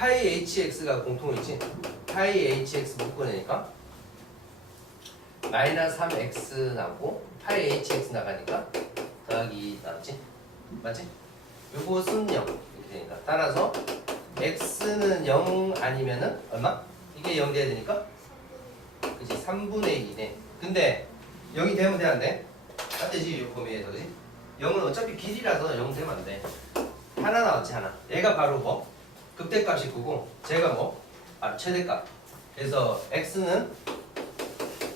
파이 hx가 공통이지? 파이 hx 묶어내니까? 마이너스 3x 나오고 파이 hx 나가니까 더하기 2 나왔지? 맞지? 요것은 0 이렇게 되니까. 따라서 x는 0 아니면은 얼마? 이게 0 돼야 되니까? 그지 3분의 2네. 근데 0이 되면 되는데 안 되지 이 범위에서. 그지? 0은 어차피 길이라서 0 되면 안돼. 하나 나왔지 하나. 얘가 바로 뭐? 극대값이 크고 제가 뭐? 아 최대값. 그래서 x는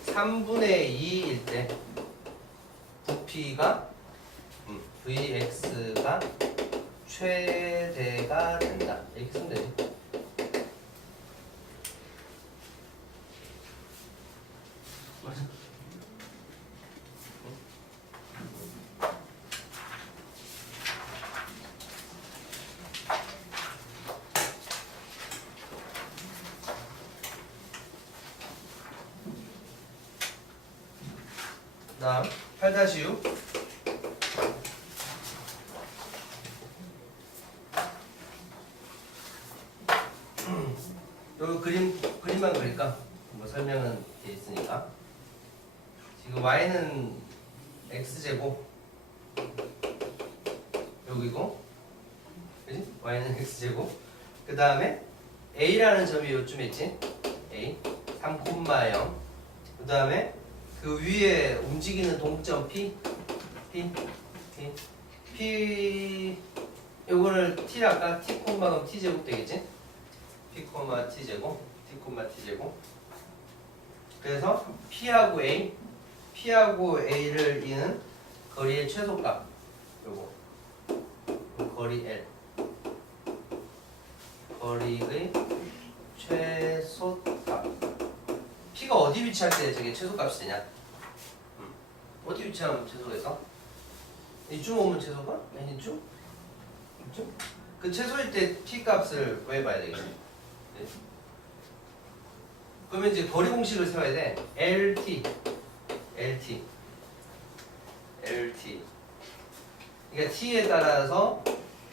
3분의 2일 때 부피가 음, vx가 최대가 된다. 이렇게 쓰면 되지 다음 8-6 요 그림 그림만 그릴까? 뭐 설명은 돼 있으니까. 지금 y는 x 제곱. 여기고 그지? y는 x 제곱. 그 다음에 a라는 점이 요쯤에 있지? a 3,0 그 다음에 그 위에 움직이는 동점 P? P? P? P? 요거를 T라 할까? T 콤마 그럼 T 제곱 되겠지? P T 제곱 T T 제곱. 그래서 P하고 A P하고 A를 이는 거리의 최소값. 요거. 요 거리 L. 거리의 최소값 P가 어디 위치할 때 저게 최소값이 되냐? 음. 어디 위치하면 있어? 이쯤 오면 최소가? 아니 이쯤? 이쯤? 그 최소일 때 P 값을 구해봐야 되겠지. 네. 그러면 이제 거리 공식을 세워야 돼. LT, LT, LT. 그러니까 T에 따라서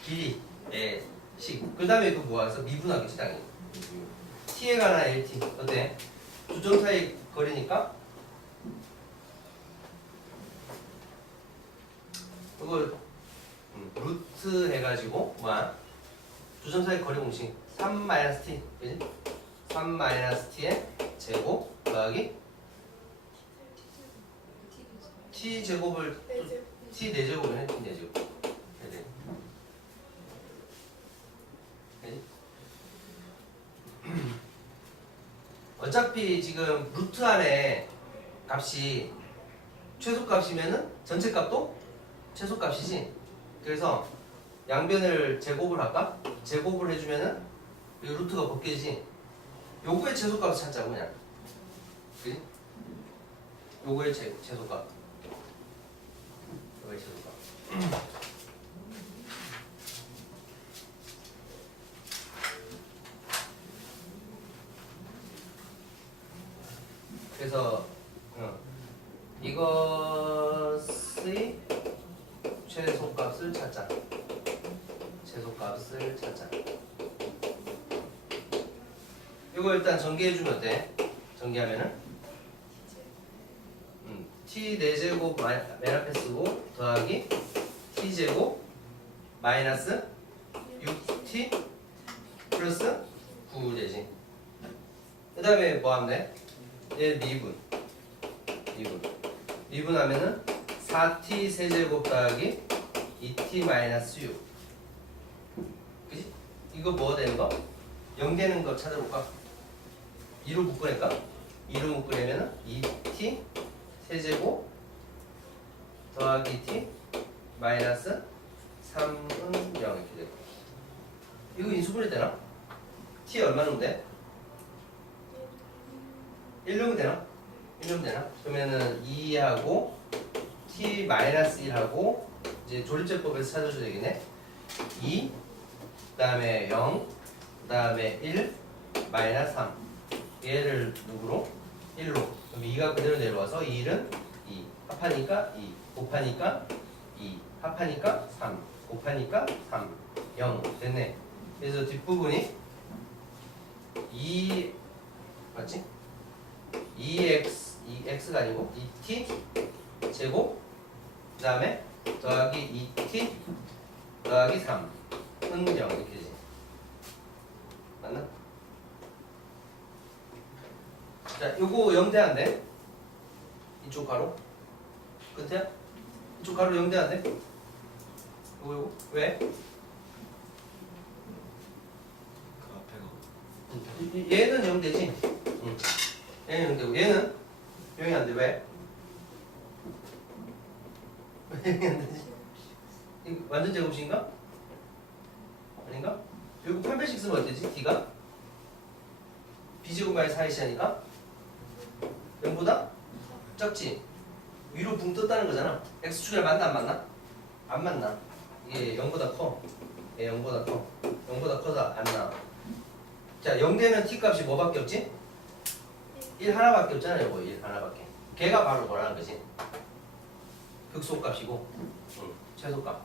길이의 식. 그 다음에 그 뭐가 있어? 미분하겠지 당연히. T에 관한 LT 어때? 두 점 사이 거리니까? 이걸 음, 루트 해가지고 뭐야? 두 점 사이 거리 공식. 3 마이너스 t. 그지? 3 마이너스 t의 제곱 더하기? T 제곱을 t 4제곱이네 t 4제곱 그지? 그지? 어차피 지금 루트 안에 값이 최소값이면은 전체 값도 최소값이지. 그래서 양변을 제곱을 할까? 제곱을 해주면은 이 루트가 벗겨지지. 요거의 최소값을 찾자고 그냥. 그지? 요거의 제, 최소값. 요거의 최소값. 그래서 어, 이것의 최소값을 찾자. 최소값을 찾자. 이거 일단 전개해주면 어때? 전개하면은 음, t 4제곱 맨 앞에 쓰고 더하기 t 제곱 마이너스 6t 플러스 9 되지. 그 다음에 뭐 하면 돼? 얘 미분 미분 미분하면은 4t 세제곱 더하기 2t 마이너스 6 그지? 이거 뭐 되는 거? 0 되는 거 찾아볼까? 2로 묶으니까 2로 묶으려면은 2t 세제곱 더하기 t 마이너스 3은 0 이렇게 되고 이거 인수분해 되나? t 얼마 넣으면 돼? 1 넣으면 되나? 1 넣으면 되나? 그러면은 2하고 t 마이너스 1하고 이제 조립제법에서 찾아줘야 되겠네. 2 그다음에 0 그다음에 1 마이너스 3 얘를 누구로? 1로 그럼 2가 그대로 내려와서 1은 2 합하니까 2 곱하니까 2 합하니까 3 곱하니까 3 0 됐네. 그래서 뒷부분이 2 맞지? 2x 2x가 아니고 2t 제곱 그 다음에 더하기 2t 더하기 3 은경 이렇게 되지 맞나? 자 요거 영대한데 이쪽 가로 끝에야? 이쪽 가로 영대한데? 요거 요거 왜? 그 앞에가 이- 이- 얘는 영대지? 응. 얘는 영대고 얘는 영이 안 돼. 왜? 이거 완전 제곱식인가? 아닌가? 이거 8배씩 쓰면 어때지? D가? B제곱 마이너스 4이시하니까 0보다 작지? 위로 붕 떴다는 거잖아 X축이랑 맞나 안 맞나? 안 맞나? 이게 0보다 커 얘 0보다 커 0보다 커서 안 나와 자, 0 되면 t 값이 뭐밖에 없지? 1 하나밖에 없잖아요, 이거 1 하나밖에. 걔가 바로 뭐라는 거지? 극소값이고, 응, 최소값.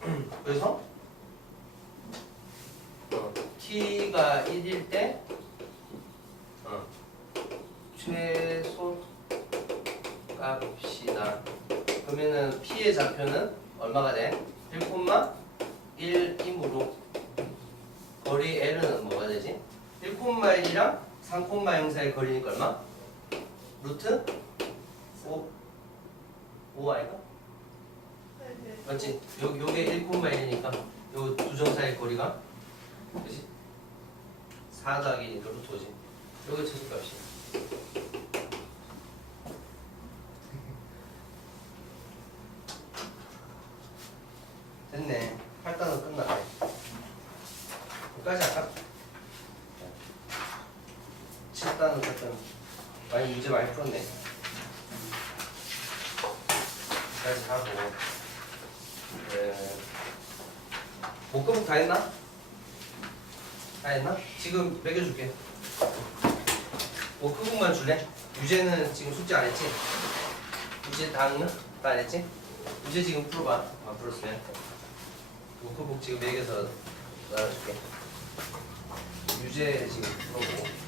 그래서 어, t가 1일 때 어, 최소 값이다. 그러면은 P의 좌표는 얼마가 돼? 1,1이므로 거리 L은 뭐가 되지? 1,1이랑 3,0 사이 거리니까 얼마? 루트 5 5 아닐까? 맞지? 요, 요게 1,1이니까 요두점 사이 거리가 그지? 4 더하기 루트 5지 요게 최소값이야 됐네. 8단은 끝났네. 여기까지 할까? 7단은 조금 많이 문제 많이 풀었네. 여기까지 하고. 네. 목금목 다 했나? 다 했나? 지금 매겨줄게. 워크북만 줄래? 유제는 지금 숙제 안 했지? 다 했나? 다안 했지? 유제 지금 풀어봐. 안 풀었으면. 워크북 지금 매겨서 나눠줄게. 유제 지금 풀어보고.